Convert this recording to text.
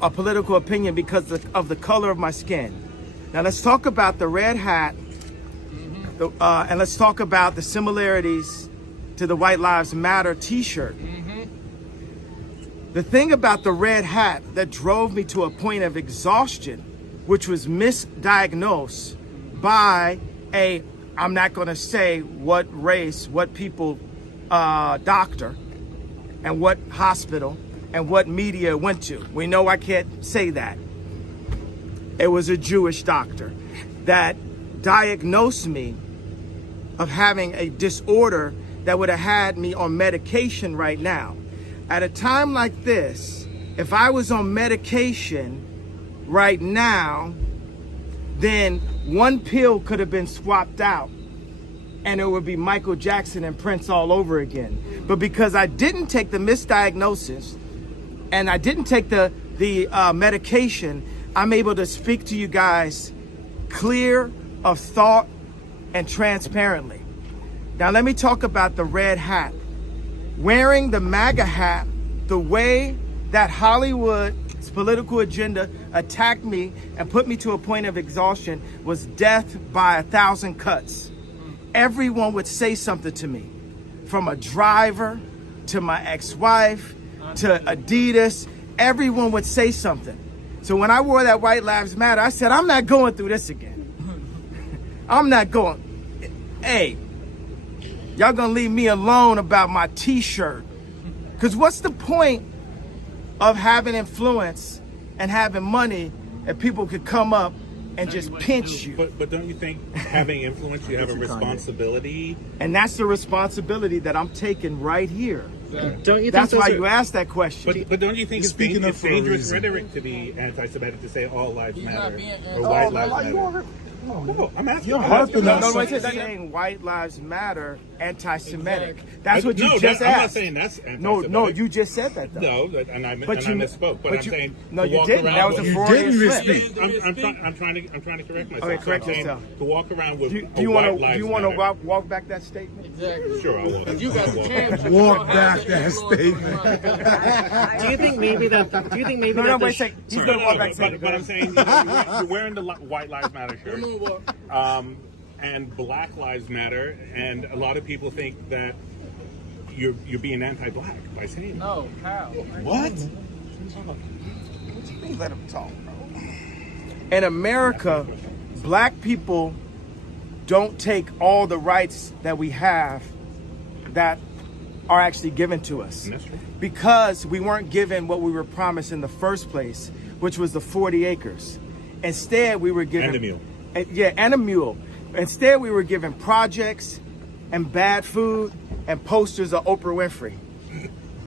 a political opinion because of the color of my skin. Now let's talk about the red hat, and let's talk about the similarities to the White Lives Matter t-shirt. The thing about the red hat that drove me to a point of exhaustion, which was misdiagnosed by I'm not going to say what race, what people, doctor, and what hospital, and what media it went to. We know I can't say that. It was a Jewish doctor that diagnosed me of having a disorder that would have had me on medication right now. At a time like this, if I was on medication right now, then one pill could have been swapped out and it would be Michael Jackson and Prince all over again. But because I didn't take the misdiagnosis and I didn't take the medication, I'm able to speak to you guys clear of thought and transparently. Now let me talk about the red hat. Wearing the MAGA hat, the way that Hollywood's political agenda attacked me and put me to a point of exhaustion was death by 1,000 cuts. Everyone would say something to me, from a driver to my ex-wife to Adidas. Everyone would say something. So when I wore that White Lives Matter, I said, I'm not going through this again. I'm not going. Hey, y'all gonna leave me alone about my t-shirt. Because what's the point of having influence and having money if people could come up and just pinch you? But don't you think having influence, you have a responsibility? And that's the responsibility that I'm taking right here. Don't you think that's why you asked that question. But don't you think it's dangerous rhetoric to be anti-Semitic to say all lives matter or white lives matter? No, I'm asking. You're harping on something. Saying white lives matter, anti-Semitic. That's what you just asked. I'm not saying that's anti-Semitic. No, you just said that though. No, and I misspoke. But I'm saying no, you didn't. That was a Freudian slip. I'm trying to correct myself. Okay, correct yourself. To walk around with do you want to walk back that statement? Exactly. Sure, I'll walk. You got the chance to walk back that statement. Do you think maybe that? Do you think maybe no, wait a second. He's gonna walk back. But I'm saying you're wearing the White Lives Matter shirt. And Black Lives Matter, and a lot of people think that you're being anti-black by saying no. How? What? Let him talk, bro. In America, black people don't take all the rights that we have that are actually given to us, because we weren't given what we were promised in the first place, which was the 40 acres. Instead, we were given and a mule. And a mule. Instead, we were given projects and bad food and posters of Oprah Winfrey.